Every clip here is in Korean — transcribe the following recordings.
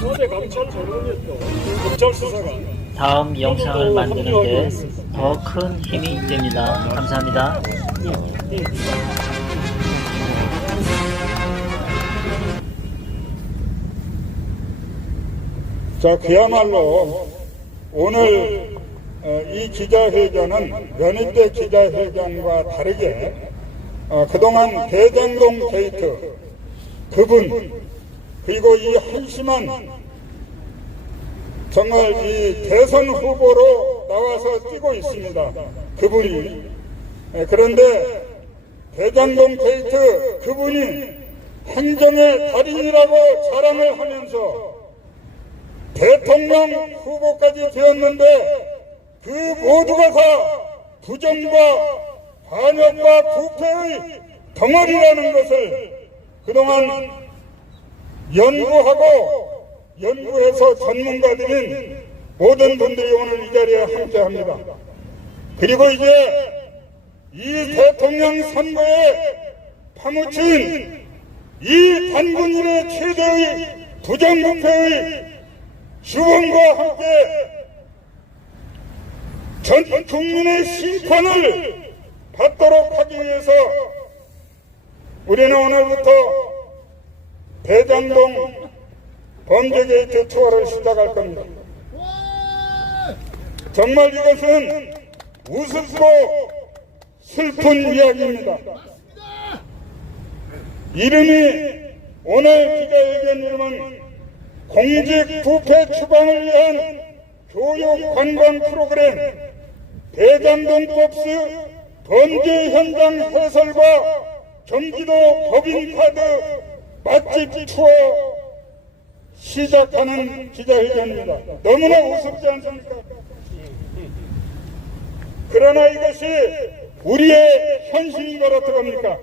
청와대 감찰 전문이었죠. 검찰 수사가. 다음 영상을 만드는데 더 큰 힘이 됩니다. 감사합니다. 자, 그야말로 오늘 이 기자회견은 연입대 기자회견과 다르게 그동안 대장동 게이트 그분 그리고 이 한심한 정말 이 대선 후보로 나와서 뛰고 있습니다. 그분이. 그런데 대장동 게이트 그분이 행정의 달인이라고 자랑을 하면서 대통령 후보까지 되었는데 그 모두가 다 부정과 반역과 부패의 덩어리라는 것을 그동안 연구해서 전문가들인 모든 분들이 오늘 이 자리에 함께합니다. 그리고 이제 이 대통령 선거에 파묻힌 이 단군 일의 최대의 부정부패의 주범과 함께 전 국민의 심판을 받도록 하기 위해서 우리는 오늘부터 대장동 범죄게이트 투어를 시작할 겁니다. 정말 이것은 우습고 슬픈 이야기입니다. 이름이 오늘 기자회견 이름은 공직 부패 추방을 위한 교육 관광 프로그램 대장동 법스 범죄 현장 해설과 경기도 법인카드 맛집 투어 시작하는 기자회견입니다. 너무나 우습지 않습니까? 그러나 이것이 우리의 현실인 걸 어떡합니까?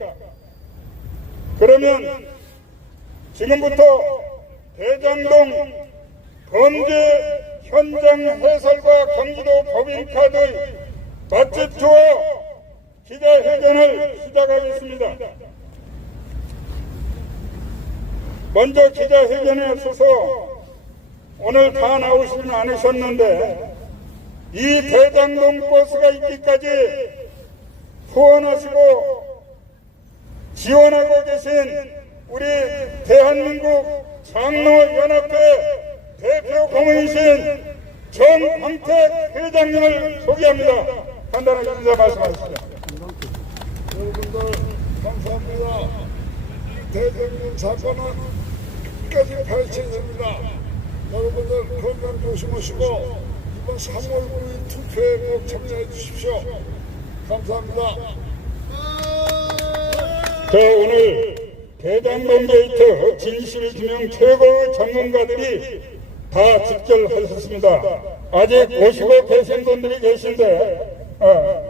그러면 지금부터 대장동 범죄 현장 해설과 경기도 법인카드 맛집 투어 기자회견을 시작하겠습니다. 먼저 기자회견에 앞서서 오늘 다 나오시진 않으셨는데 이 대장동 버스가 있기까지 후원하시고 지원하고 계신 우리 대한민국 장로연합회 대표 공무이신 정황택 회장님을 소개합니다. 간단하게 인사 말씀하십시오. 여러분들 감사합니다. 대장동 사건은 끝까지 파헤쳐야 됩니다. 여러분들 건강 조심하시고 이번 3월 9일 투표에 꼭 참여해 주십시오. 감사합니다. 자, 오늘 대장동 게이트 진실규명 최고의 전문가들이 다 직결하셨습니다. 아직 모시고 계신 분들이 계신데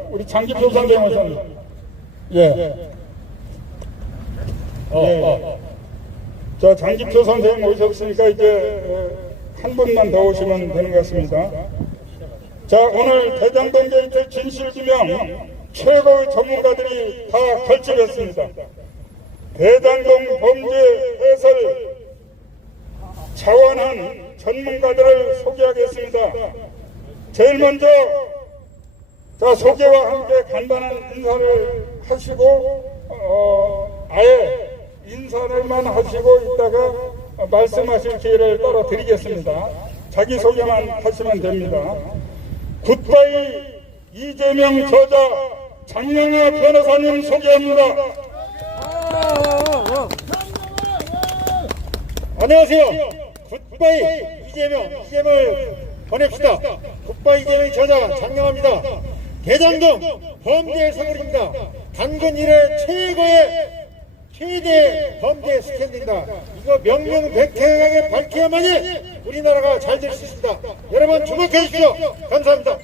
우리 장기표 선생님 오셨네요. 예. 자, 장기표 선생님 오셨으니까 이제 한 분만 더 오시면 되는 것 같습니다. 자, 오늘 대장동 게이트 진실규명 최고의 전문가들이 다 결집했습니다. 대장동 범죄 해설 자원한 전문가들을 소개하겠습니다. 제일 먼저 자, 소개와 함께 간단한 인사를 하시고 아예 인사를만 하시고 있다가 말씀하실 기회를 따로 드리겠습니다. 자기소개만 하시면 됩니다. 굿바이 이재명 저자 장영하 변호사님 소개합니다. 안녕하세요. 굿바이 이재명을 보냅시다. 굿바이 이재명 저자 장영하입니다. 대장동 범죄 서울입니다. 단군 일의 최대 범죄 스캔들입니다. 이거 명명백태하게 밝혀야만이 우리나라가 잘 될 수 있습니다. 여러분 주목해 주십시오. 감사합니다.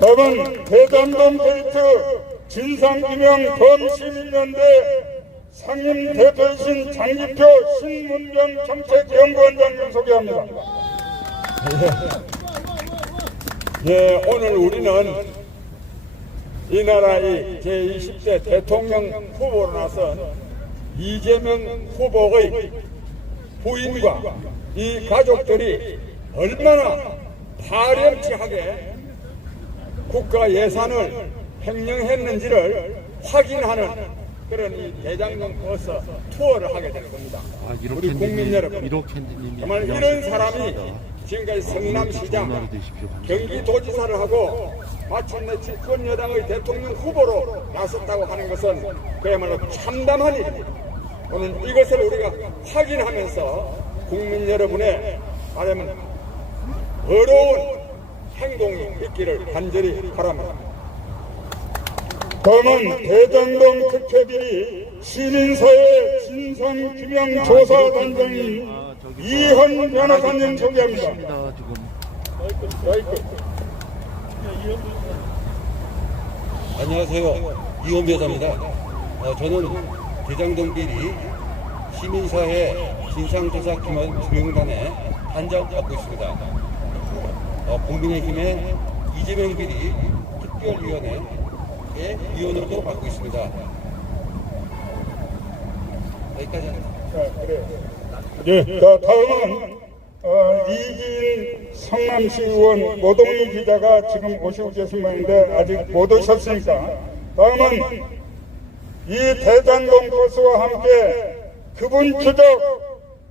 다음은 대장동 게이트 진상규명 범시민연대 상임 대표이신 장기표 신문경 정책연구원장님 소개합니다. 예, 오늘 우리는 이 나라의 제20대 대통령 후보로 나선 이재명 후보의 부인과 이 가족들이 얼마나 파렴치하게 국가 예산을 횡령했는지를 확인하는 그런 이 대장동 버스 투어를 하게 될 겁니다. 우리 국민 여러분, 정말 이런 사람이 지금까지 성남시장, 경기도지사를 하고 마침내 집권여당의 대통령 후보로 나섰다고 하는 것은 그야말로 참담한 일입니다. 오늘 이것을 우리가 확인하면서 국민 여러분의 말하면 어려운 행동이 있기를 간절히 바랍니다. 다음은 대장동 특혜비리 시민사회 진상규명조사단장인 이현 변호사님 소개합니다. 안녕하세요. 이현 변호사입니다. 저는 대장동 비리 시민사회 진상조사규명단의 단장을 맡고 있습니다. 국민의힘의 이재명 비리 특별위원회의 위원으로도 맡고 있습니다. 여기까지입니다. 네, 자, 다음은 이기인 성남시 의원 노동희 기자가 지금 오시고 계신 모양인데 아직 못 오셨으니까 다음은 이 대장동 버스와 함께 그분 추적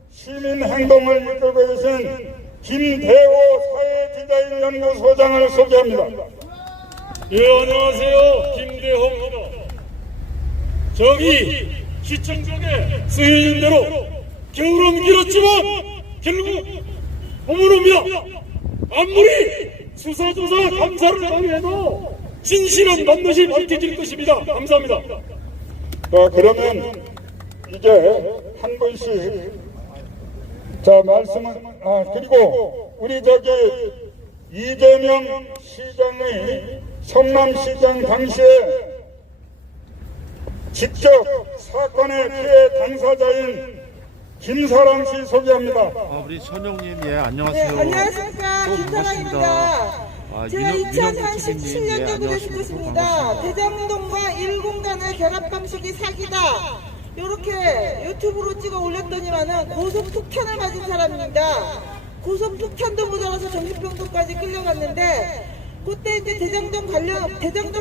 시민행동을 이끌고 계신 김대호 사회디자인연구소장을 소개합니다. 예, 안녕하세요. 김대호입니다. 저기 시청 쪽에 쓰여있는 대로 겨울은 길었지만 결국 봄은 옵니다. 아무리 수사조사 감사를 당해도 진실은 반드시 밝혀질 것입니다. 감사합니다. 자, 그러면 이제 한 분씩 자 말씀은 그리고 우리 저기 이재명 시장의 성남시장 당시에 직접 사건의 피해 당사자인 김사랑 씨 소개합니다. 우리 선영님, 예, 안녕하세요. 네, 안녕하십니까. 김사랑입니다. 제가 2037년도에 되신 것입니다. 대장동과 1공간의 결합 방식이 사기다. 이렇게 유튜브로 찍어 올렸더니만은 고소폭탄을 맞은 사람입니다. 고소폭탄도 모자라서 정신병동까지 끌려갔는데 그때 이제 대장동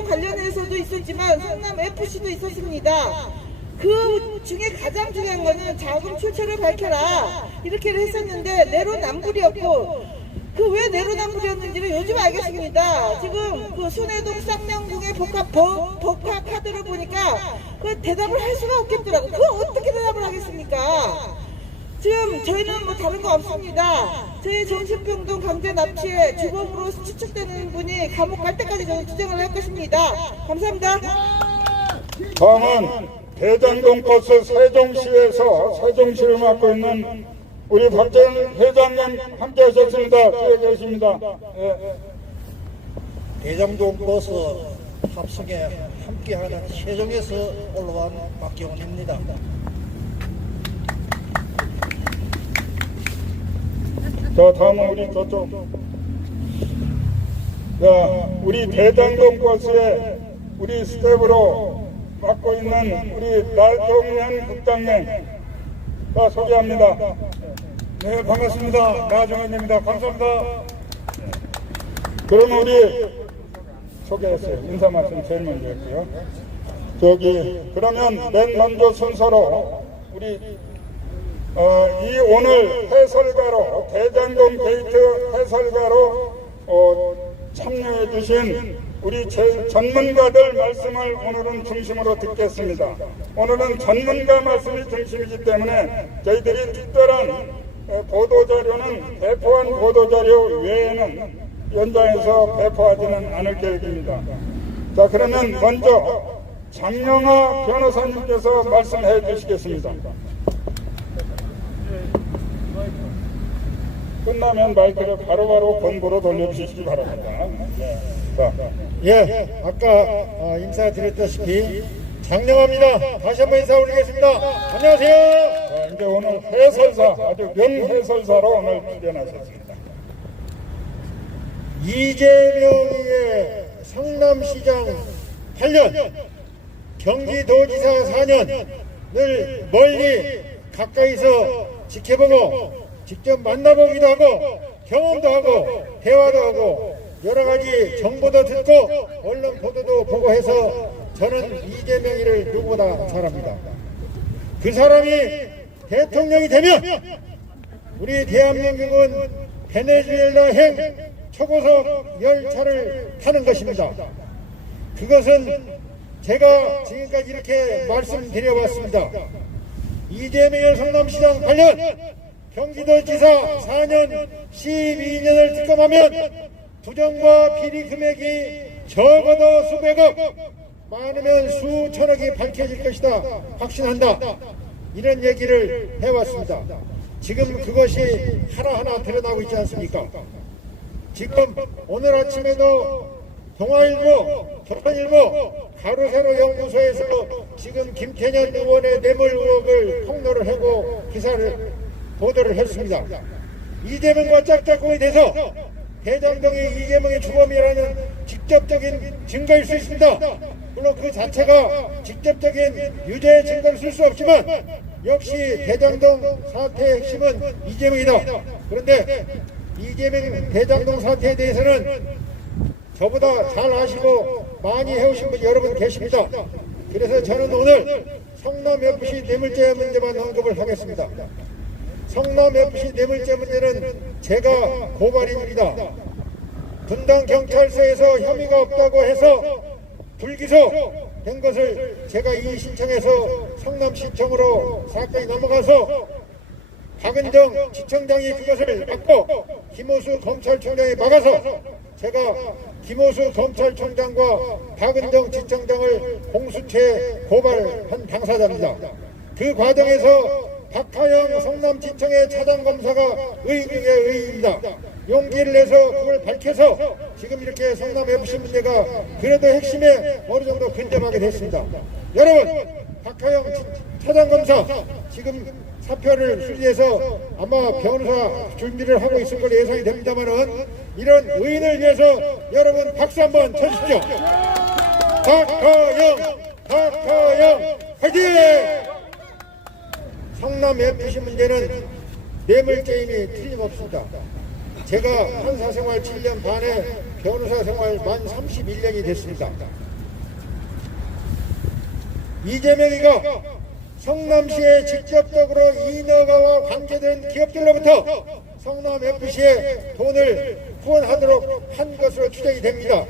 관련해서도 있었지만 성남 FC도 있었습니다. 그 중에 가장 중요한 거는 자금 출처를 밝혀라 이렇게 했었는데 내로남불이었고 그 왜 내로남불이었는지를 요즘 알겠습니다. 지금 그 순회동 쌍명궁의 복화 카드를 보니까 그 대답을 할 수가 없겠더라고. 그거 어떻게 대답을 하겠습니까? 지금 저희는 뭐 다른 거 없습니다. 저희 정신병동 강제 납치의 주범으로 추측되는 분이 감옥 갈 때까지 저는 투쟁을 할 것입니다. 감사합니다. 다음은 대장동 버스 세종시에서 세종시를 맡고 있는 우리 박전 회장님 함께 하셨습니다. 뒤에 계십니다. 예. 대장동 버스 합성에 함께하는 세종에서 올라온 박경원입니다. 자, 다음은 우리 저쪽. 자, 우리 대장동 버스에 우리 스텝으로 맡고 있는 우리 나종현 국장님. 자, 소개합니다. 네, 반갑습니다. 나종현입니다. 감사합니다. 그러면 우리 소개했어요. 인사 말씀 제일 먼저 할게요. 그러면 맨 먼저 순서로 우리 이 오늘 해설가로 대장동 게이트 해설가로 참여해 주신 우리 전문가들 말씀을 오늘은 중심으로 듣겠습니다. 오늘은 전문가 말씀이 중심이기 때문에 저희들이 특별한 보도자료는 배포한 보도자료 외에는 현장에서 배포하지는 않을 계획입니다. 자, 그러면 먼저 장영하 변호사님께서 말씀해 주시겠습니다. 끝나면 마이크를 바로바로 본부로 돌려주시기 바랍니다. 자. 예, 아까 인사드렸다시피 장영하입니다. 다시 한번 인사 올리겠습니다. 안녕하세요. 자, 이제 오늘 해설사, 아주 명해설사로 오늘 출연하셨습니다. 이재명의 성남시장 8년, 경기도지사 4년을 멀리 가까이서 지켜보고 직접 만나보기도 하고 경험도 하고 대화도 하고 여러 가지 정보도 듣고 언론 보도도 보고 해서 저는 이재명이를 누구보다 잘 압니다. 그 사람이 대통령이 되면 우리 대한민국은 베네수엘라행 초고속 열차를 타는 것입니다. 그것은 제가 지금까지 이렇게 말씀드려왔습니다. 이재명 성남시장 관련 경기도지사 4년 12년을 특검하면 부정과 비리 금액이 적어도 수백억, 많으면 수천억이 밝혀질 것이다 확신한다, 이런 얘기를 해왔습니다. 지금 그것이 하나하나 드러나고 있지 않습니까? 지금 오늘 아침에도 동아일보, 조선일보, 가로세로 연구소에서 지금 김태년 의원의 뇌물 의혹을 폭로를 하고 기사를 보도를 했습니다. 이재명과 짝짝꿍이 돼서 대장동이 이재명의 주범이라는 직접적인 증거일 수 있습니다. 물론 그 자체가 직접적인 유죄 증거를 쓸 수 없지만 역시 대장동 사태의 핵심은 이재명이다. 그런데 이재명 대장동 사태에 대해서는 저보다 잘 아시고 많이 해오신 분이 여러분 계십니다. 그래서 저는 오늘 성남FC 뇌물죄 문제만 언급을 하겠습니다. 성남FC 뇌물죄 문제는 제가 고발인입니다. 분당경찰서에서 혐의가 없다고 해서 불기소된 것을 제가 이의 신청해서 성남시청으로 사건이 넘어가서 박은정 지청장이 그것을 막고 김호수 검찰총장이 막아서 제가 김호수 검찰총장과 박은정 지청장을 공수처에 고발한 당사자입니다. 그 과정에서 박하영 성남지청의 차장검사가 의의 중에 의의입니다. 용기를 내서 그걸 밝혀서 지금 이렇게 성남FC 문제가 그래도 핵심에 어느 정도 근접하게 됐습니다. 여러분, 박하영 차장검사 지금 사표를 수리해서 아마 변호사 준비를 하고 있을 걸로 예상이 됩니다만은 이런 의인을 위해서 여러분 박수 한번 쳐주십시오. 박하영 화이팅! 성남FC 문제는 뇌물죄임이 틀림없습니다. 제가 판사 생활 7년 반에 변호사 생활 만 31년이 됐습니다. 이재명이가 성남시에 직접적으로 이너가와 관계된 기업들로부터 성남FC에 돈을 후원하도록 한 것으로 추정이 됩니다.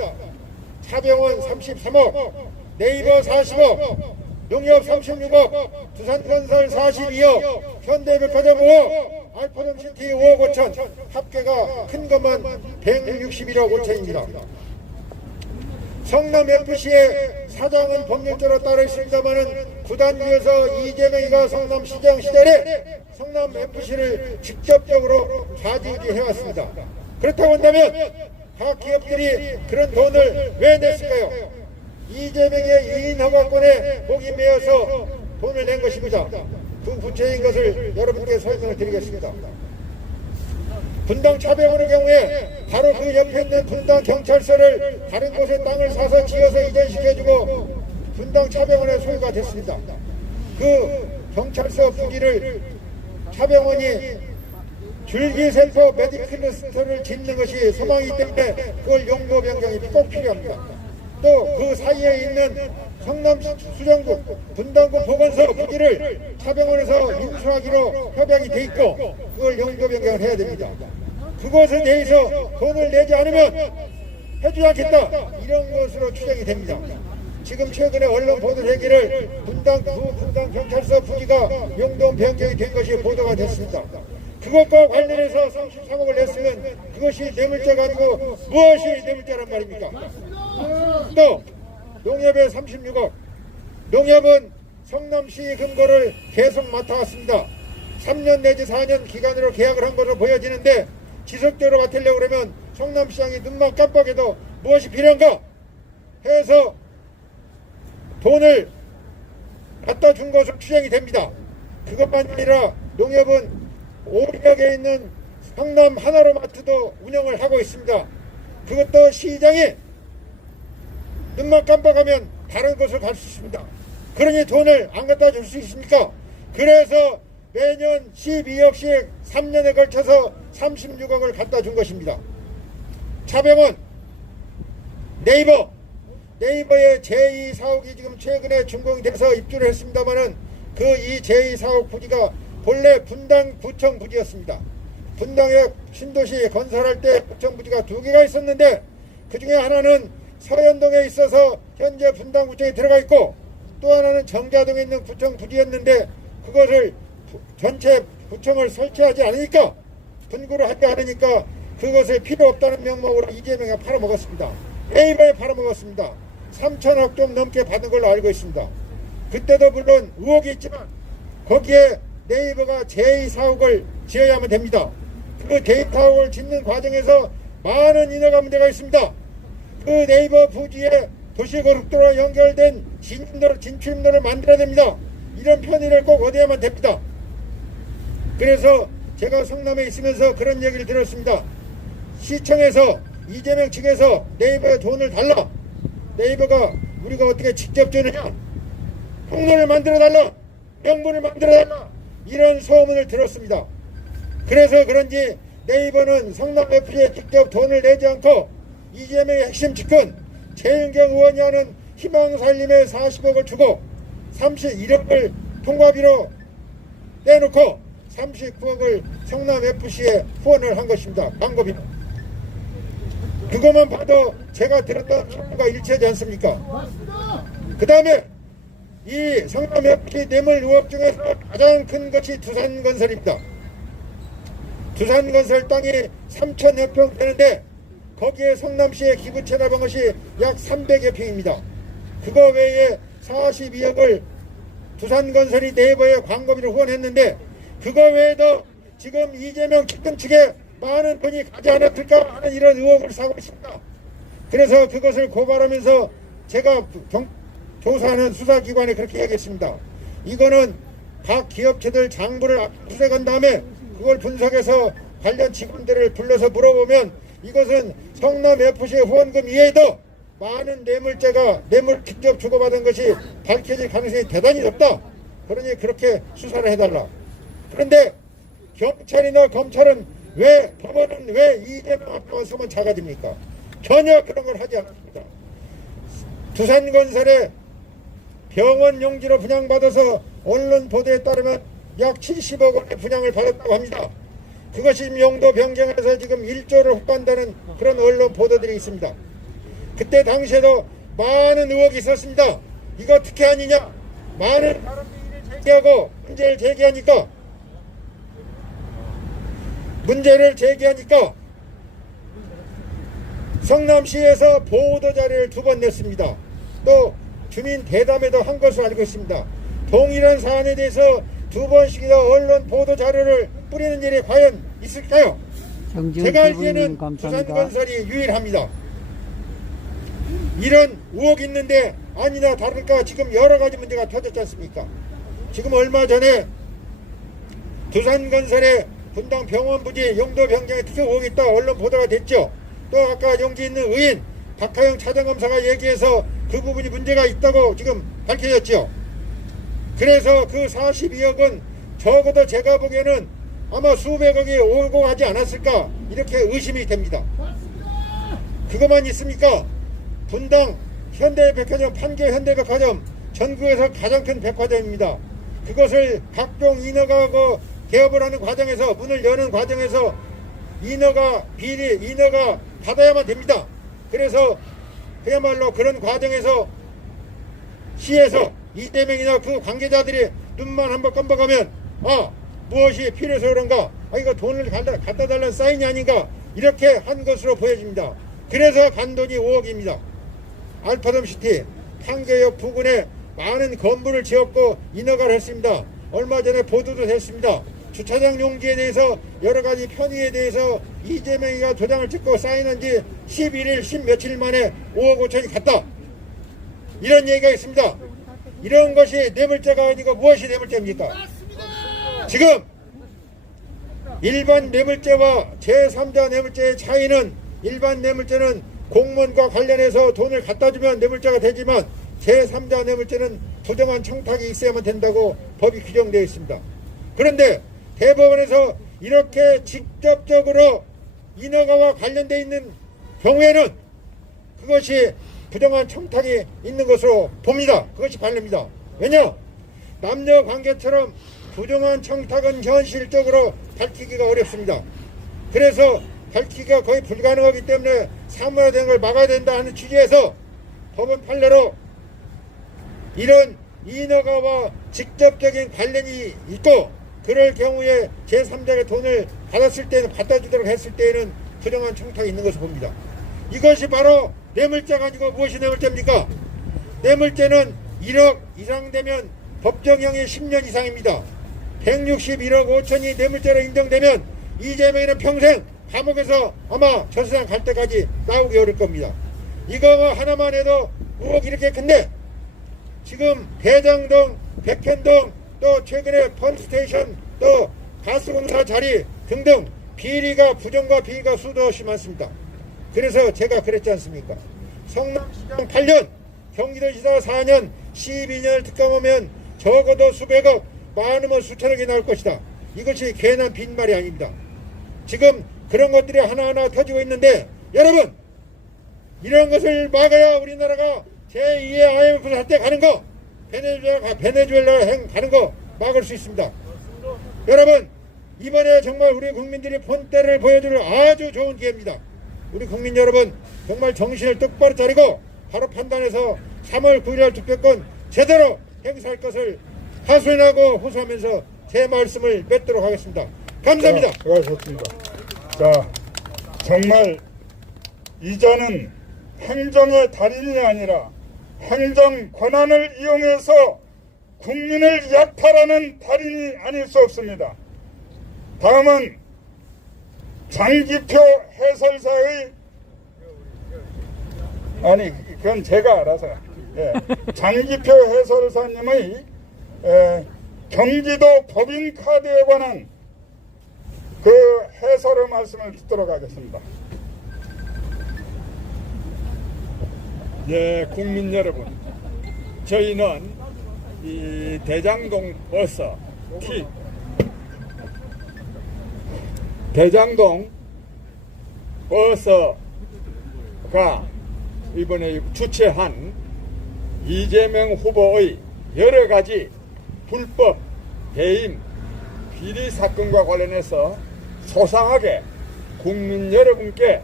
차병원 33억, 네이버 40억, 농협 36억, 두산건설 42억, 현대백화점 5억, 알파돔시티 5억 5천, 합계가 큰 것만 161억 5천입니다. 성남FC의 사장은 법률대로 따로 있습니다만은 구단주에서 이재명이가 성남시장 시절에 성남FC를 직접적으로 좌지우지해왔습니다. 그렇다고 한다면 각 기업들이 그런 돈을 왜 냈을까요? 이재명의 이인 허가권에 목이 메어서 돈을 낸 것입니다. 그 구체적인 것을 여러분께 설명을 드리겠습니다. 분당 차병원의 경우에 바로 그 옆에 있는 분당 경찰서를 다른 곳에 땅을 사서 지어서 이전시켜주고 분당 차병원의 소유가 됐습니다. 그 경찰서 부지를 차병원이 줄기세포 메디컬 스토어를 짓는 것이 소망이기 때문에 그걸 용도 변경이 꼭 필요합니다. 또 그 사이에 있는 성남 수정구 분당구 보건소 부지를 차병원에서 인수하기로 협약이 돼 있고 그걸 용도 변경을 해야 됩니다. 그것에 대해서 돈을 내지 않으면 해주지 않겠다, 이런 것으로 추정이 됩니다. 지금 최근에 언론 보도되기를 분당 경찰서 부지가 용도 변경이 된 것이 보도가 됐습니다. 그것과 관련해서 33억을 냈으면 그것이 뇌물죄가 아니고 무엇이 뇌물죄란 말입니까? 또 농협에 36억, 농협은 성남시 금고를 계속 맡아왔습니다. 3년 내지 4년 기간으로 계약을 한 것으로 보여지는데 지속적으로 맡으려고 그러면 성남시장이 눈만 깜빡해도 무엇이 필요한가 해서 돈을 갖다 준 것으로 추정이 됩니다. 그것만 아니라 농협은 5역에 있는 성남 하나로마트도 운영을 하고 있습니다. 그것도 시장이 눈만 깜빡하면 다른 곳을 갈 수 있습니다. 그러니 돈을 안 갖다 줄 수 있습니까? 그래서 매년 12억씩 3년에 걸쳐서 36억을 갖다 준 것입니다. 차병원, 네이버의 제2사옥이 지금 최근에 준공돼서 입주를 했습니다마는 그 이 제2사옥 부지가 본래 분당 구청 부지였습니다. 분당에 신도시 건설할 때 구청 부지가 2개가 있었는데 그 중에 하나는 서현동에 있어서 현재 분당구청에 들어가 있고 또 하나는 정자동에 있는 구청 부지였는데 그것을 전체 구청을 설치하지 않으니까 분구를 하지 않으니까 그것을 필요 없다는 명목으로 이재명이 팔아먹었습니다. 네이버에 팔아먹었습니다. 3천억 좀 넘게 받은 걸로 알고 있습니다. 그때도 물론 의혹이 있지만 거기에 네이버가 제2사옥을 지어야만 됩니다. 그 제2사옥을 짓는 과정에서 많은 인허가 문제가 있습니다. 그 네이버 부지에 도시고속도로와 연결된 진출로를 만들어야 됩니다. 이런 편의를 꼭 얻어야만 됩니다. 그래서 제가 성남에 있으면서 그런 얘기를 들었습니다. 시청에서 이재명 측에서 네이버에 돈을 달라. 네이버가 우리가 어떻게 직접 주느냐. 통로를 만들어달라. 명분을 만들어달라. 이런 소문을 들었습니다. 그래서 그런지 네이버는 성남FC에 직접 돈을 내지 않고 이재명의 핵심 측근 최윤경 의원이 하는 희망살림에 40억을 주고 31억을 통과비로 떼놓고 39억을 성남FC에 후원을 한 것입니다. 방법이. 그것만 봐도 제가 들었던 정보가 일치하지 않습니까? 그 다음에 이 성남FC 뇌물 의혹 중에서 가장 큰 것이 두산건설입니다. 두산건설 땅이 3,000여 평 되는데 거기에 성남시에 기부 체납한 것이 약 300여 평입니다. 그거 외에 42억을 두산건설이 네이버에 광고비를 후원했는데 그거 외에도 지금 이재명 측근 측에 많은 돈이 가지 않았을까 하는 이런 의혹을 사고 있습니다. 그래서 그것을 고발하면서 제가 조사하는 수사기관에 그렇게 얘기했습니다. 이거는 각 기업체들 장부를 수색한 다음에 그걸 분석해서 관련 직원들을 불러서 물어보면 이것은 성남FC의 후원금 이외에도 많은 뇌물 직접 주고받은 것이 밝혀질 가능성이 대단히 높다. 그러니 그렇게 수사를 해달라. 그런데 경찰이나 검찰은 법원은 왜 이재명 앞에 와서만 작아집니까? 전혀 그런 걸 하지 않습니다. 두산건설의 병원 용지로 분양받아서 언론 보도에 따르면 약 70억 원의 분양을 받았다고 합니다. 그것이 용도 변경해서 지금 1조를 훅간다는 그런 언론 보도들이 있습니다. 그때 당시에도 많은 의혹이 있었습니다. 이거 특혜 아니냐? 많은 사람들이 제기하고 문제를 제기하니까 성남시에서 보도자료를 2번 냈습니다. 또 주민 대담회도 한 것으로 알고 있습니다. 동일한 사안에 대해서 2번씩이나 언론 보도자료를 뿌리는 일이 과연 있을까요? 제가 알기에는 두산건설이 유일합니다. 이런 의혹이 있는데 아니나 다를까 지금 여러 가지 문제가 터졌지 않습니까? 지금 얼마 전에 두산건설의 분당 병원 부지 용도 변경에 특히 의혹이 있다 언론 보도가 됐죠. 또 아까 용지 있는 의인 박하영 차장검사가 얘기해서 그 부분이 문제가 있다고 지금 밝혀졌죠. 그래서 그 42억은 적어도 제가 보기에는 아마 수백억이 오고 하지 않았을까 이렇게 의심이 됩니다. 그것만 있습니까? 분당 현대백화점 판교 현대백화점 전국에서 가장 큰 백화점입니다. 그것을 각종 인허가하고 개업을 하는 과정에서 문을 여는 과정에서 인허가 받아야만 됩니다. 그래서 그야말로 그런 과정에서 시에서 이재명이나 그 관계자들이 눈만 한번 깜빡하면 무엇이 필요해서 그런가 이거 돈을 갖다 달라는 사인이 아닌가 이렇게 한 것으로 보여집니다. 그래서 간돈이 5억입니다. 알파돔시티 판교역 부근에 많은 건물을 지었고 인허가를 했습니다. 얼마 전에 보도도 됐습니다. 주차장 용지에 대해서 여러가지 편의에 대해서 이재명이가 도장을 찍고 사인한 지 11일 10며칠 만에 5억 5천이 갔다. 이런 얘기가 있습니다. 이런 것이 뇌물죄가 아니고 무엇이 뇌물죄입니까? 지금 일반 뇌물죄와 제3자 뇌물죄의 차이는 일반 뇌물죄는 공무원과 관련해서 돈을 갖다 주면 뇌물죄가 되지만 제3자 뇌물죄는 부정한 청탁이 있어야만 된다고 법이 규정되어 있습니다. 그런데 대법원에서 이렇게 직접적으로 인허가와 관련되어 있는 경우에는 그것이 부정한 청탁이 있는 것으로 봅니다. 그것이 관례입니다. 왜냐? 남녀 관계처럼 부정한 청탁은 현실적으로 밝히기가 어렵습니다. 그래서 밝히기가 거의 불가능하기 때문에 사무화된 걸 막아야 된다 하는 취지에서 법원 판례로 이런 인허가와 직접적인 관련이 있고 그럴 경우에 제3자가 돈을 받았을 때는 갖다 주도록 했을 때에는 부정한 청탁이 있는 것을 봅니다. 이것이 바로 뇌물죄가 아니고 무엇이 뇌물죄입니까? 뇌물죄는 1억 이상 되면 법정형이 10년 이상입니다. 161억 5천이 뇌물죄로 인정되면 이재명이는 평생 감옥에서 아마 저 세상 갈 때까지 나오기 어려울 겁니다. 이거 하나만 해도 의혹이 이렇게 큰데 지금 대장동, 백현동, 또 최근에 펀스테이션, 또 가스공사 자리 등등 비리가 부정과 비리가 수도 없이 많습니다. 그래서 제가 그랬지 않습니까? 성남시장 8년, 경기도지사 4년, 12년을 특감하면 적어도 수백억, 많으면 수천억이 나올 것이다. 이것이 괜한 빈말이 아닙니다. 지금 그런 것들이 하나하나 터지고 있는데 여러분 이런 것을 막아야 우리나라가 제2의 IMF 사태 가는 거 베네수엘라 가는 거 막을 수 있습니다. 여러분 이번에 정말 우리 국민들이 본때를 보여줄 아주 좋은 기회입니다. 우리 국민 여러분 정말 정신을 똑바로 차리고 바로 판단해서 3월 9일 투표권 제대로 행사할 것을 하소연하고 호소하면서 제 말씀을 맺도록 하겠습니다. 감사합니다. 수고하셨습니다. 자, 정말 이자는 행정의 달인이 아니라 행정 권한을 이용해서 국민을 약탈하는 달인이 아닐 수 없습니다. 다음은 장기표 해설사의 아니 그건 제가 알아서 장기표 해설사님의 경기도 법인카드에 관한 그 해설의 말씀을 듣도록 하겠습니다. 예, 국민 여러분, 저희는 이 대장동 버스 대장동 버스가 이번에 주최한 이재명 후보의 여러 가지 불법 배임 비리 사건과 관련해서 소상하게 국민 여러분께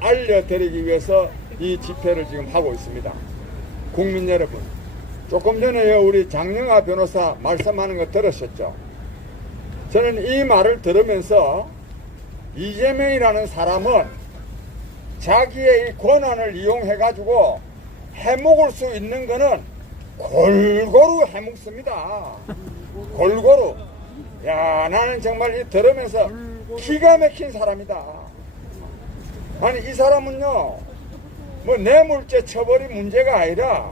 알려드리기 위해서 이 집회를 지금 하고 있습니다. 국민 여러분, 조금 전에 우리 장영하 변호사 말씀하는 거 들으셨죠? 저는 이 말을 들으면서 이재명이라는 사람은 자기의 이 권한을 이용해가지고 해먹을 수 있는 거는 골고루 해먹습니다. 골고루. 야, 나는 정말 이 들으면서 기가 막힌 사람이다. 아니, 이 사람은요, 뭐 뇌물죄 처벌이 문제가 아니라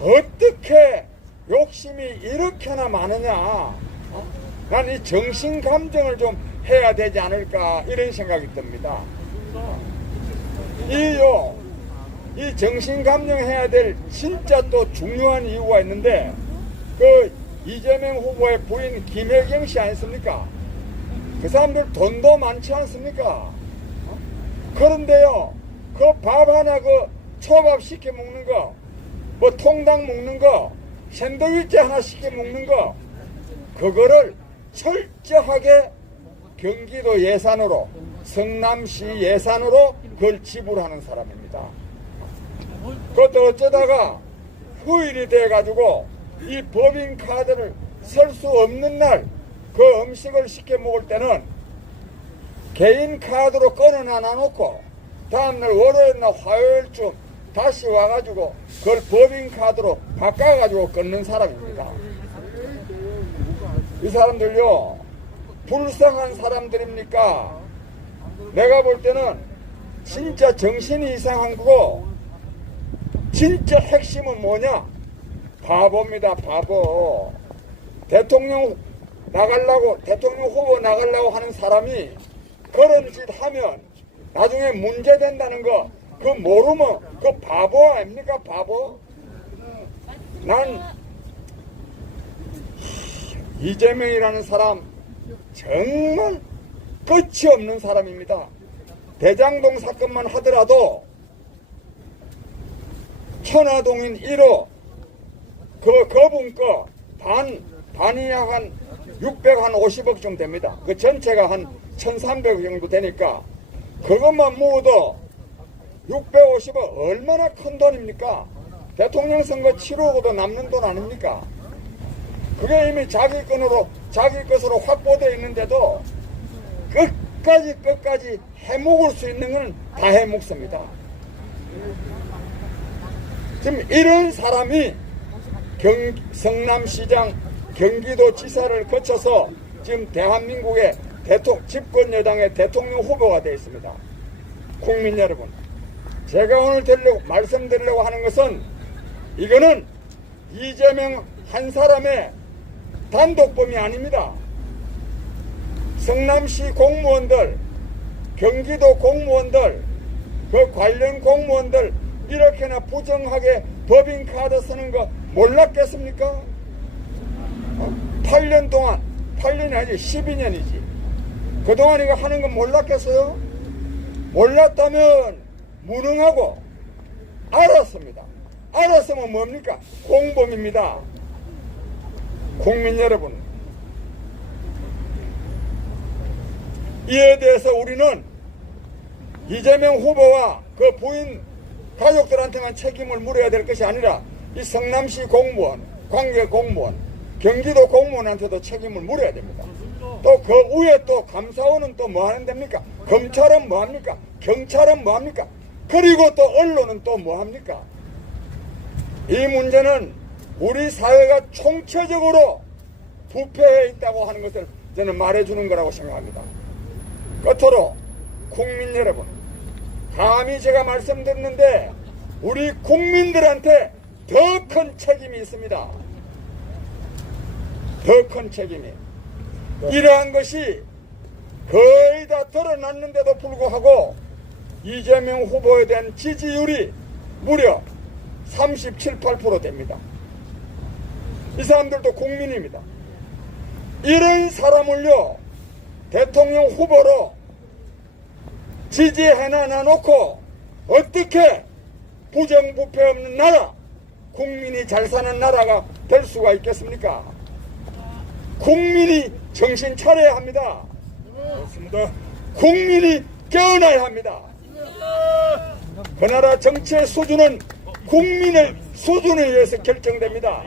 어떻게 욕심이 이렇게나 많으냐. 난 이 정신감정을 좀 해야 되지 않을까 이런 생각이 듭니다. 이 정신감정 해야 될 진짜 또 중요한 이유가 있는데 그 이재명 후보의 부인 김혜경 씨 아니습니까? 그 사람들 돈도 많지 않습니까? 그런데요, 그 밥 하나 그 초밥 시켜 먹는 거, 뭐 통닭 먹는 거, 샌드위치 하나 시켜 먹는 거, 그거를 철저하게 경기도 예산으로, 성남시 예산으로 그걸 지불하는 사람입니다. 그것도 어쩌다가 후일이 돼가지고 이 법인카드를 쓸 수 없는 날 그 음식을 시켜 먹을 때는 개인 카드로 끊어놔 놓고 다음날 월요일이나 화요일쯤 다시 와가지고 그걸 법인카드로 바꿔가지고 끊는 사람입니다. 이 사람들요, 불쌍한 사람들입니까? 내가 볼 때는 진짜 정신이 이상한 거고 진짜 핵심은 뭐냐? 바보입니다. 바보. 대통령 후보 나가려고 하는 사람이 그런 짓 하면 나중에 문제 된다는 거 그거 모르면 그 바보 아닙니까? 바보? 난 이재명이라는 사람 정말 끝이 없는 사람입니다. 대장동 사건만 하더라도 천화동인 1호 그분 거 반이 약 한 650억 정도 됩니다. 그 전체가 한 1300억 정도 되니까 그것만 모아도 650억 얼마나 큰 돈입니까? 대통령 선거 치르고도 남는 돈 아닙니까? 그게 이미 자기 것으로 확보되어 있는데도 끝까지 해먹을 수 있는 건 다 해먹습니다. 지금 이런 사람이 성남시장 경기도지사를 거쳐서 지금 대한민국의 집권 여당의 대통령 후보가 되어 있습니다. 국민 여러분, 제가 오늘 말씀드리려고 하는 것은 이거는 이재명 한 사람의 단독범이 아닙니다. 성남시 공무원들, 경기도 공무원들, 그 관련 공무원들 이렇게나 부정하게 법인카드 쓰는 거 몰랐겠습니까? 8년 동안, 8년이 아니지 12년이지. 그동안 이거 하는 건 몰랐겠어요? 몰랐다면 무능하고 알았습니다. 알았으면 뭡니까? 공범입니다. 국민 여러분, 이에 대해서 우리는 이재명 후보와 그 부인 가족들한테만 책임을 물어야 될 것이 아니라 이 성남시 공무원, 관계 공무원, 경기도 공무원한테도 책임을 물어야 됩니다. 또 그 위에 또 감사원은 또 뭐 하는 됩니까? 검찰은 뭐 합니까? 경찰은 뭐 합니까? 그리고 또 언론은 또 뭐 합니까? 이 문제는 우리 사회가 총체적으로 부패해 있다고 하는 것을 저는 말해주는 거라고 생각합니다. 끝으로 국민 여러분, 감히 제가 말씀드렸는데 우리 국민들한테 더 큰 책임이 있습니다. 더 큰 책임이. 이러한 것이 거의 다 드러났는데도 불구하고 이재명 후보에 대한 지지율이 무려 37, 8% 됩니다. 이 사람들도 국민입니다. 이런 사람을요, 대통령 후보로 지지해놔 놓고 어떻게 부정부패 없는 나라, 국민이 잘 사는 나라가 될 수가 있겠습니까? 국민이 정신 차려야 합니다. 그렇습니다. 국민이 깨어나야 합니다. 그 나라 정치의 수준은 국민의 수준에 의해서 결정됩니다.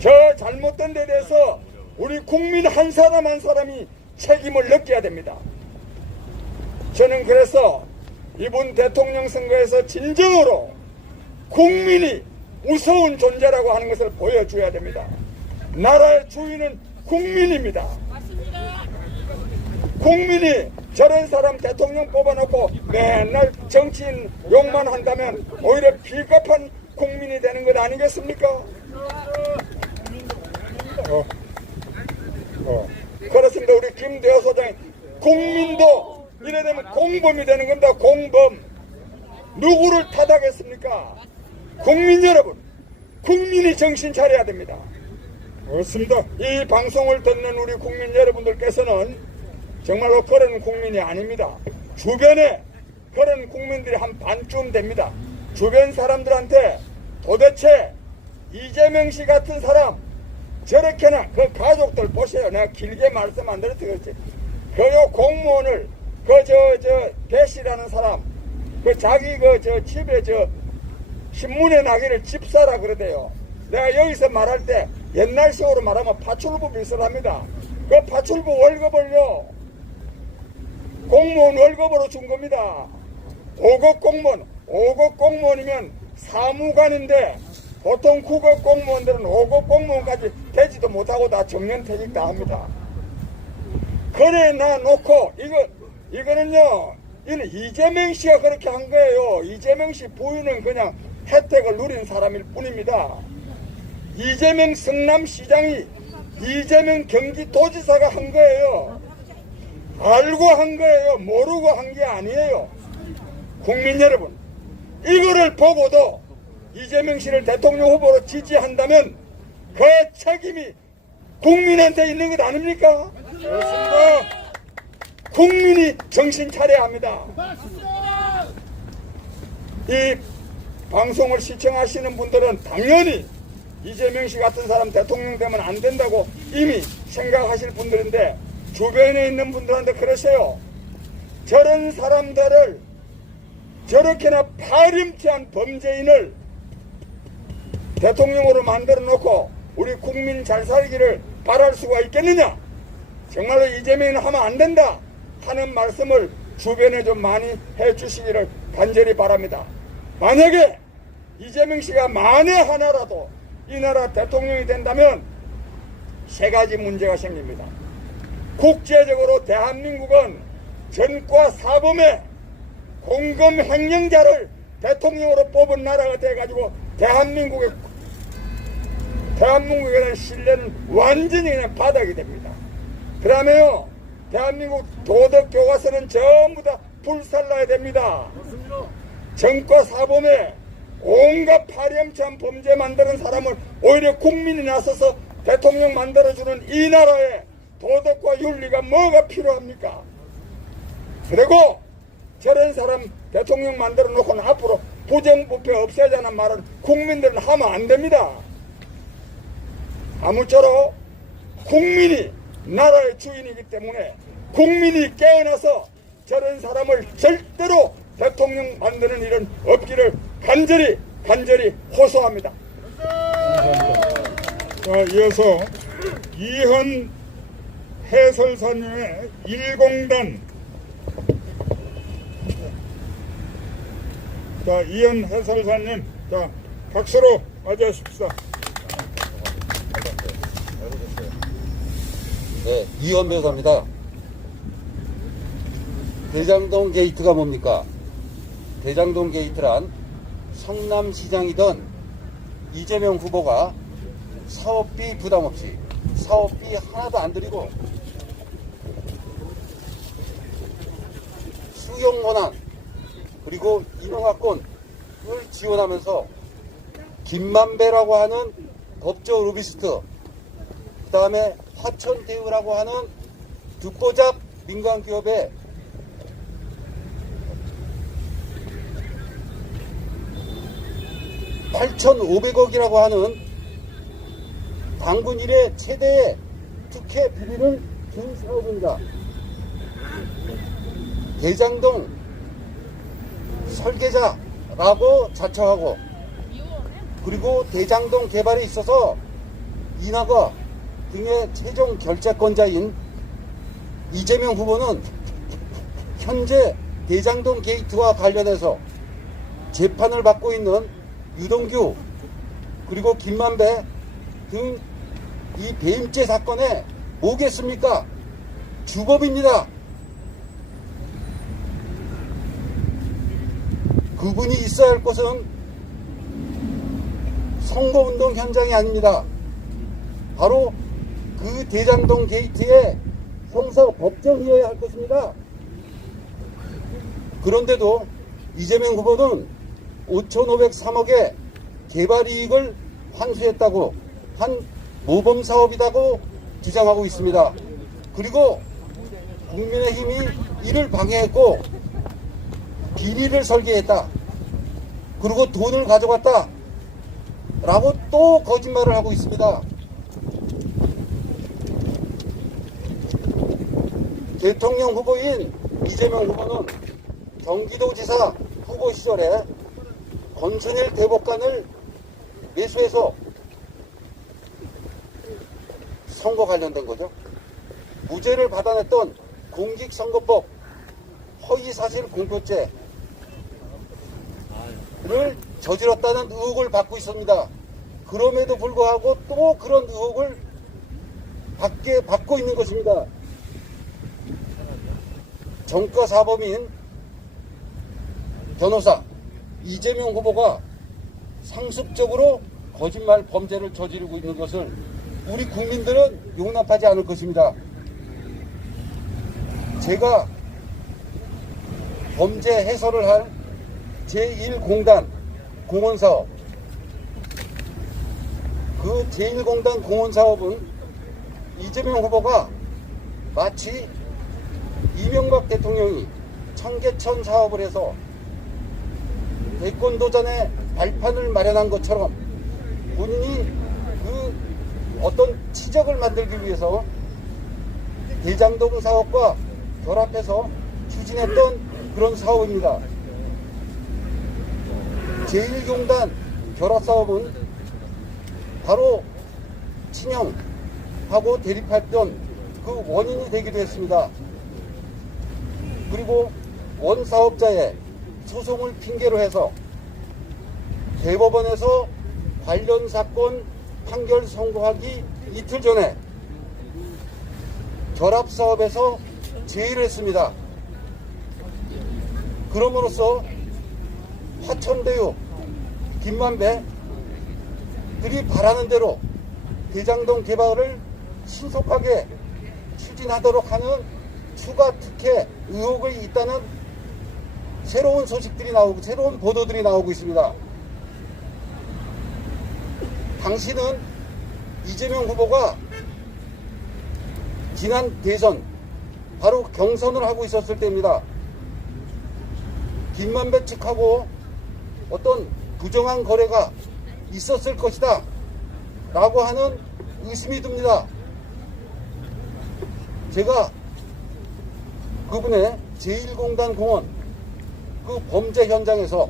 저 잘못된 데 대해서 우리 국민 한 사람 한 사람이 책임을 느껴야 됩니다. 저는 그래서 이번 대통령 선거에서 진정으로 국민이 무서운 존재라고 하는 것을 보여줘야 됩니다. 나라의 주인은 국민입니다. 국민이 저런 사람 대통령 뽑아놓고 맨날 정치인 욕만 한다면 오히려 비겁한 국민이 되는 것 아니겠습니까? 그렇습니다. 우리 김대호 소장이 국민도 이래 되면 공범이 되는 겁니다. 공범. 누구를 탓하겠습니까? 국민 여러분, 국민이 정신 차려야 됩니다. 그렇습니다. 이 방송을 듣는 우리 국민 여러분들께서는 정말로 그런 국민이 아닙니다. 주변에 그런 국민들이 한 반쯤 됩니다. 주변 사람들한테 도대체 이재명 씨 같은 사람 저렇게나 그 가족들 보세요. 내가 길게 말씀 안 드려서 그렇지. 그 공무원을 배 씨라는 사람 자기 집에 신문에 나기를 집사라 그러대요. 내가 여기서 말할 때 옛날식으로 말하면 파출부 비슷합니다. 그 파출부 월급을요 공무원 월급으로 준 겁니다. 5급 공무원이면 사무관인데 보통 9급 공무원들은 5급 공무원까지 되지도 못하고 다 정년퇴직 다 합니다. 그래 놔놓고 이거는요 이는 이재명 씨가 그렇게 한 거예요. 이재명 씨 부인은 그냥 혜택을 누린 사람일 뿐입니다. 이재명 성남시장이 이재명 경기도지사가 한 거예요. 알고 한 거예요. 모르고 한 게 아니에요. 국민 여러분, 이거를 보고도 이재명 씨를 대통령 후보로 지지한다면 그 책임이 국민한테 있는 것 아닙니까? 그렇습니다. 국민이 정신 차려야 합니다. 이 방송을 시청하시는 분들은 당연히 이재명 씨 같은 사람 대통령 되면 안 된다고 이미 생각하실 분들인데 주변에 있는 분들한테 그러세요. 저런 사람들을 저렇게나 파렴치한 범죄인을 대통령으로 만들어 놓고 우리 국민 잘 살기를 바랄 수가 있겠느냐? 정말로 이재명은 하면 안 된다 하는 말씀을 주변에 좀 많이 해주시기를 간절히 바랍니다. 만약에 이재명 씨가 만에 하나라도 이 나라 대통령이 된다면 세 가지 문제가 생깁니다. 국제적으로 대한민국은 전과 사범의 공금 횡령자를 대통령으로 뽑은 나라가 돼가지고 대한민국에 대한 신뢰는 완전히 그냥 바닥이 됩니다. 그러면요 대한민국 도덕 교과서는 전부 다 불살라야 됩니다. 전과 사범에 온갖 파렴치한 범죄 만드는 사람을 오히려 국민이 나서서 대통령 만들어주는 이 나라에 도덕과 윤리가 뭐가 필요합니까? 그리고 저런 사람 대통령 만들어 놓고는 앞으로 부정부패 없애자는 말은 국민들은 하면 안 됩니다. 아무쪼록 국민이 나라의 주인이기 때문에 국민이 깨어나서 저런 사람을 절대로 대통령 만드는 일은 없기를 간절히 호소합니다. 자, 이어서 이현 해설사님의 일공단. 자, 이현 해설사님, 자, 박수로 맞이하십시다. 네, 이현 변호사입니다. 대장동 게이트가 뭡니까? 대장동 게이트란 성남시장이던 이재명 후보가 사업비 부담 없이 사업비 하나도 안 들이고 수용권한 그리고 인허가권을 지원하면서 김만배라고 하는 법조 로비스트, 그 다음에 화천대유라고 하는 듣보잡 민간기업에 8,500억이라고 하는 당군 이래 최대의 특혜 비리를 준 사업입니다. 대장동 설계자라고 자처하고 그리고 대장동 개발에 있어서 인허가 등의 최종 결재권자인 이재명 후보는 현재 대장동 게이트와 관련해서 재판을 받고 있는 유동규 그리고 김만배 등 이 배임죄 사건에 뭐겠습니까? 주범입니다. 그분이 있어야 할 곳은 선거운동 현장이 아닙니다. 바로 그 대장동 게이트의 형사법정이어야 할 것입니다. 그런데도 이재명 후보는 5,503억의 개발이익을 환수했다고 한 모범사업이라고 주장하고 있습니다. 그리고 국민의힘이 이를 방해했고 비리를 설계했다. 그리고 돈을 가져갔다. 라고 또 거짓말을 하고 있습니다. 대통령 후보인 이재명 후보는 경기도지사 후보 시절에 권순일 대법관을 매수해서 선거 관련된 거죠. 무죄를 받아냈던 공직선거법 허위사실 공표죄를 저질렀다는 의혹을 받고 있습니다. 그럼에도 불구하고 또 그런 의혹을 받고 있는 것입니다. 전과 사범인 변호사 이재명 후보가 상습적으로 거짓말 범죄를 저지르고 있는 것을 우리 국민들은 용납하지 않을 것입니다. 제가 범죄 해소를 할 제1공단 공원사업, 그 제1공단 공원사업은 이재명 후보가 마치 이명박 대통령이 청계천 사업을 해서 대권 도전의 발판을 마련한 것처럼 본인이 그 어떤 치적을 만들기 위해서 대장동 사업과 결합해서 추진했던 그런 사업입니다. 제1공단 결합 사업은 바로 친형하고 대립했던 그 원인이 되기도 했습니다. 그리고 원 사업자의 소송을 핑계로 해서 대법원에서 관련 사건 판결 선고하기 이틀 전에 결합 사업에서 제의를 했습니다. 그럼으로써 화천대유, 김만배들이 바라는 대로 대장동 개발을 신속하게 추진하도록 하는 추가 특혜 의혹이 있다는 새로운 소식들이 나오고 새로운 보도들이 나오고 있습니다. 당시는 이재명 후보가 지난 대선 바로 경선을 하고 있었을 때입니다. 김만배 측하고 어떤 부정한 거래가 있었을 것이다 라고 하는 의심이 듭니다. 제가 그분의 제1공단 공원 그 범죄 현장에서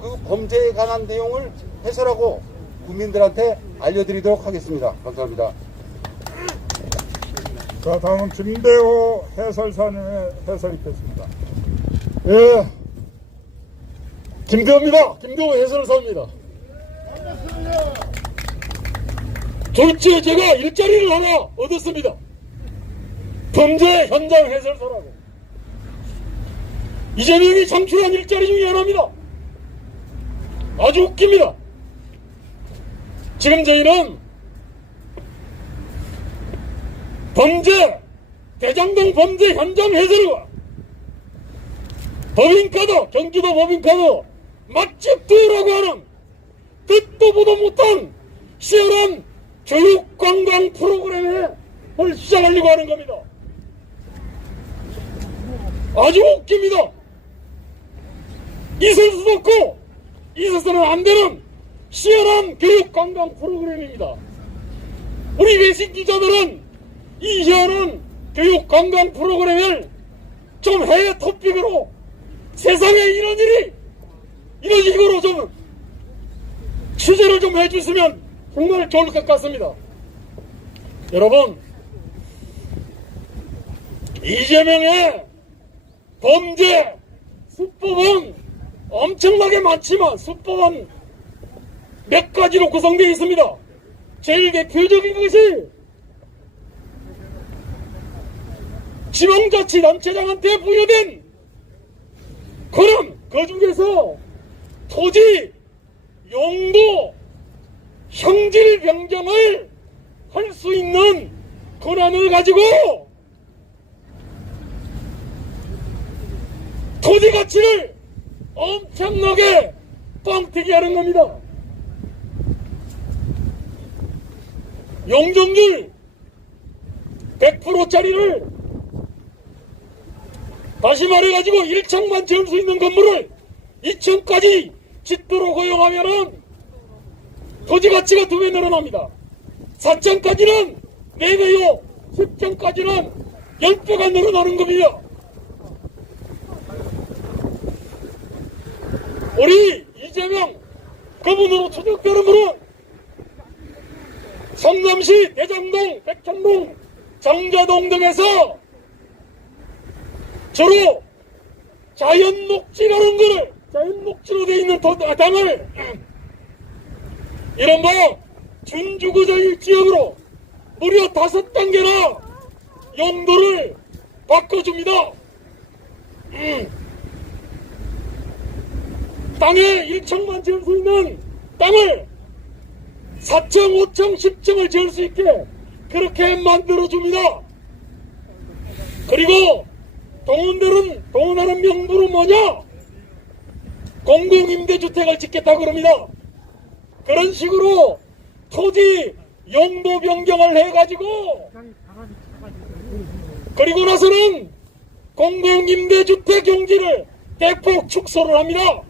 그 범죄에 관한 내용을 해설하고 국민들한테 알려드리도록 하겠습니다. 감사합니다. 자, 다음은 김대호 해설사님의 해설이 있겠습니다. 예, 김대호입니다. 김대호 해설사입니다. 졸지에 제가 일자리를 하나 얻었습니다. 범죄 현장 해설사라고. 이재명이 창출한 일자리 중에 하나입니다. 아주 웃깁니다. 지금 저희는 대장동 범죄 현장 해설과 법인카드, 경기도 법인카드 맛집 투어라고 하는 듣도 보도 못한 시원한 교육관광 프로그램을 시작하려고 하는 겁니다. 아주 웃깁니다. 있을 수도 없고 있어서는 안 되는 시원한 교육관광 프로그램입니다. 우리 외신 기자들은 이 희한한 교육관광 프로그램을 좀 해외 토픽으로 세상에 이런 일이 이런 식으로 좀 취재를 좀 해주시면 정말 좋을 것 같습니다. 여러분, 이재명의 범죄 수법은 엄청나게 많지만 수법은 몇 가지로 구성되어 있습니다. 제일 대표적인 것이 지방자치단체장한테 부여된 권한, 그 중에서 토지, 용도, 형질 변경을 할 수 있는 권한을 가지고 토지 가치를 엄청나게 뻥튀기 하는 겁니다. 용적률 100%짜리를 다시 말해가지고 1층만 지을 수 있는 건물을 2층까지 짓도록 허용하면은 토지 가치가 2배 늘어납니다. 4층까지는 4배요, 10층까지는 10배가 늘어나는 겁니다. 우리 이재명 그분으로 추적되는 분은 성남시 대장동, 백천동, 정자동 등에서 주로 자연녹지라는 거를, 자연녹지로 되어 있는 땅을 이른바 준주거지역 지역으로 무려 5단계나 용도를 바꿔줍니다. 땅에 1층만 지을 수 있는 땅을 4층, 5층, 10층을 지을 수 있게 그렇게 만들어줍니다. 그리고 동원하는 명분은 뭐냐? 공공임대주택을 짓겠다고 그럽니다. 그런 식으로 토지, 용도 변경을 해가지고 그리고 나서는 공공임대주택 용지를 대폭 축소를 합니다.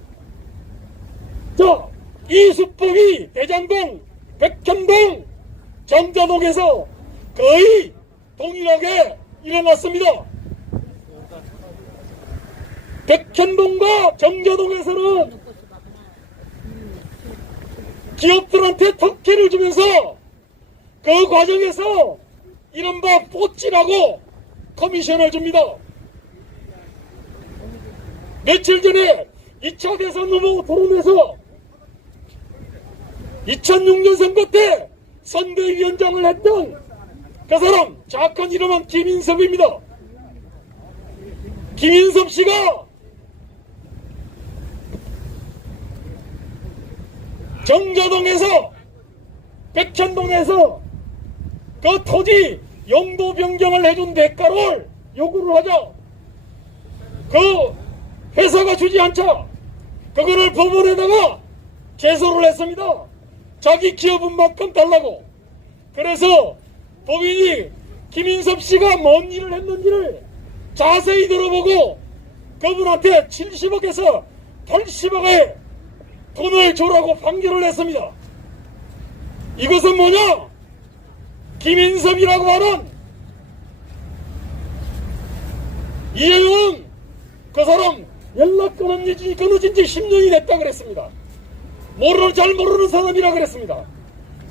자, 이 수법이 대장동, 백현동, 정자동에서 거의 동일하게 일어났습니다. 백현동과 정자동에서는 기업들한테 특혜를 주면서 그 과정에서 이른바 뽀찌라고 커미션을 줍니다. 며칠 전에 2차 대선 후보 토론에서 2006년 선거 때 선대위원장을 했던 그 사람 정확한 이름은 김인섭입니다. 김인섭 씨가 정자동에서 백현동에서 그 토지 용도 변경을 해준 대가를 요구를 하자 그 회사가 주지 않자 그거를 법원에다가 제소를 했습니다. 자기 기업은만큼 달라고. 그래서 법인이 김인섭 씨가 뭔 일을 했는지를 자세히 들어보고 그분한테 70억에서 80억의 돈을 주라고 판결을 했습니다. 이것은 뭐냐? 김인섭이라고 하는 이재명은 그 사람 연락 끊어진 지 10년이 됐다 그랬습니다. 잘 모르는 사람이라 그랬습니다.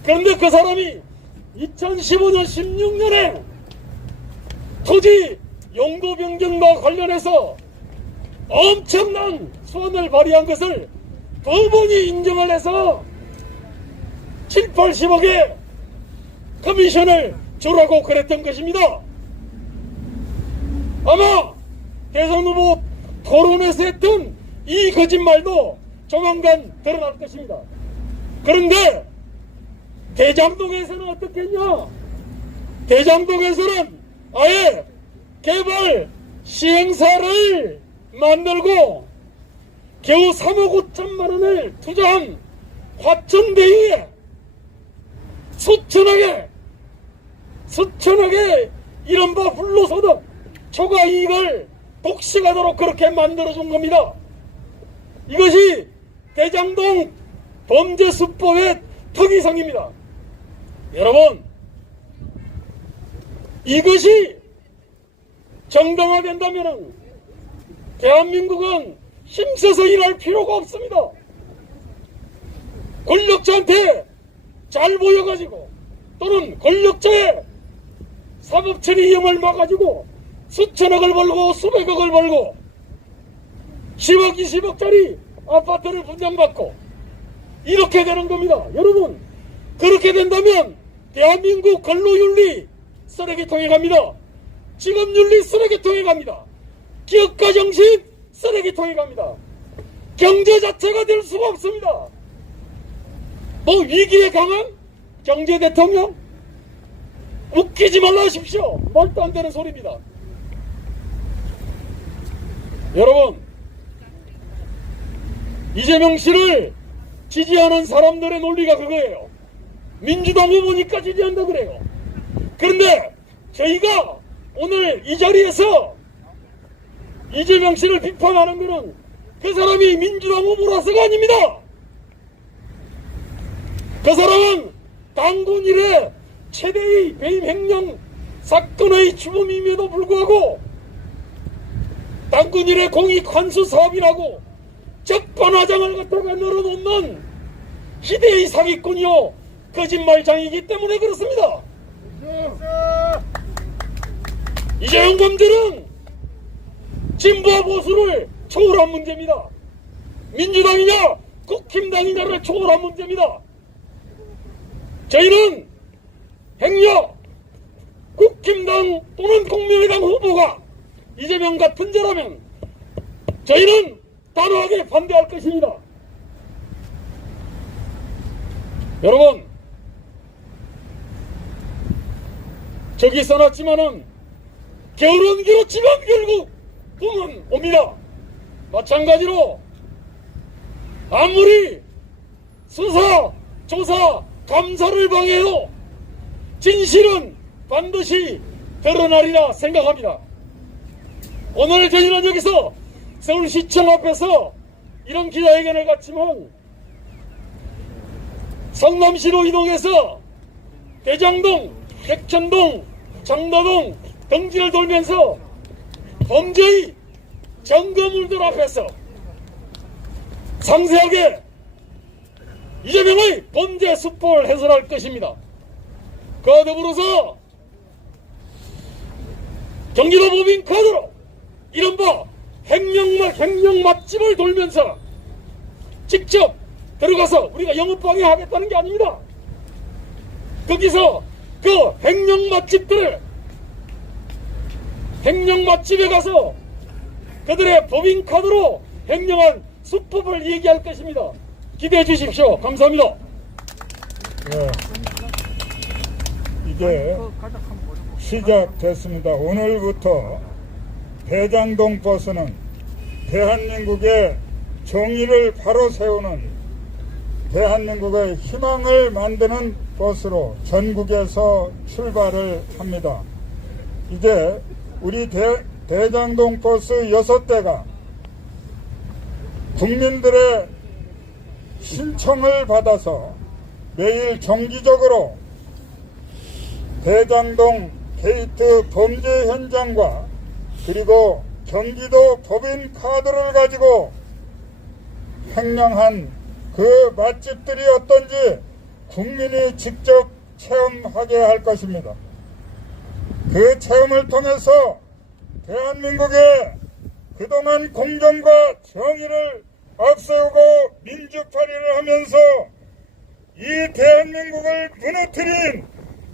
그런데 그 사람이 2015년 16년에 토지 용도 변경과 관련해서 엄청난 수완을 발휘한 것을 법원이 인정을 해서 7, 80억의 커미션을 주라고 그랬던 것입니다. 아마 대선 후보 토론에서 했던 이 거짓말도 조만간 드러날 것입니다. 그런데 대장동에서는 어떻게 했냐? 대장동에서는 아예 개발 시행사를 만들고 겨우 3억 5천만 원을 투자한 화천대유에 수천억의 이른바 불로소득 초과 이익을 독식하도록 그렇게 만들어준 겁니다. 이것이 대장동 범죄 수법의 특이성입니다. 여러분, 이것이 정당화된다면 대한민국은 힘써서 일할 필요가 없습니다. 권력자한테 잘 보여가지고 또는 권력자의 사법처리 이용을 막아가지고 수천억을 벌고 수백억을 벌고 10억 20억짜리 아파트를 분양받고 이렇게 되는 겁니다. 여러분, 그렇게 된다면 대한민국 근로윤리 쓰레기통에 갑니다. 직업윤리 쓰레기통에 갑니다. 기업가 정신 쓰레기통에 갑니다. 경제 자체가 될 수가 없습니다. 뭐 위기에 강한 경제 대통령? 웃기지 말라 하십시오. 말도 안 되는 소리입니다. 여러분, 이재명 씨를 지지하는 사람들의 논리가 그거예요. 민주당 후보니까 지지한다 그래요. 그런데 저희가 오늘 이 자리에서 이재명 씨를 비판하는 것은 그 사람이 민주당 후보라서가 아닙니다. 그 사람은 당군 이래 최대의 배임 횡령 사건의 주범임에도 불구하고 당군 이래 공익 환수 사업이라고 적반하장을 갖다가 늘어놓는 희대의 사기꾼이요 거짓말장이기 때문에 그렇습니다. 이재용 범죄는 진보와 보수를 초월한 문제입니다. 민주당이냐 국힘당이냐를 초월한 문제입니다. 저희는 행여 국힘당 또는 국민의당 후보가 이재명 같은 자라면 저희는 단호하게 반대할 것입니다. 여러분, 저기 써놨지만은 겨울은 길었지만 결국 봄은 옵니다. 마찬가지로 아무리 수사, 조사, 감사를 방해해도 진실은 반드시 드러나리라 생각합니다. 오늘 저희는 여기서 서울시청 앞에서 이런 기자회견을 갖지만 성남시로 이동해서 대장동, 백천동, 장로동 등지를 돌면서 범죄의 점거물들 앞에서 상세하게 이재명의 범죄 수법을 해설할 것입니다. 그와 더불어서 경기도 법인카드로 이른바 횡령 맛집을 돌면서 직접 들어가서 우리가 영업방해 하겠다는 게 아닙니다. 거기서 그 횡령 맛집에 가서 그들의 법인카드로 횡령한 수법을 얘기할 것입니다. 기대해 주십시오. 감사합니다. 예. 이제 시작됐습니다. 오늘부터 대장동 버스는 대한민국의 정의를 바로 세우는 대한민국의 희망을 만드는 버스로 전국에서 출발을 합니다. 이제 우리 대장동 버스 6대가 국민들의 신청을 받아서 매일 정기적으로 대장동 게이트 범죄 현장과 그리고 경기도 법인카드를 가지고 횡령한 그 맛집들이 어떤지 국민이 직접 체험하게 할 것입니다. 그 체험을 통해서 대한민국의 그동안 공정과 정의를 앞세우고 민주파리를 하면서 이 대한민국을 무너뜨린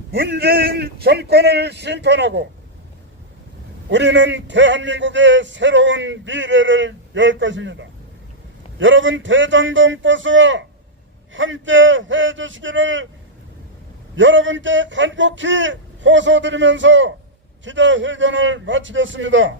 문재인 정권을 심판하고 우리는 대한민국의 새로운 미래를 열 것입니다. 여러분 대장동 버스와 함께 해주시기를 여러분께 간곡히 호소드리면서 기자회견을 마치겠습니다.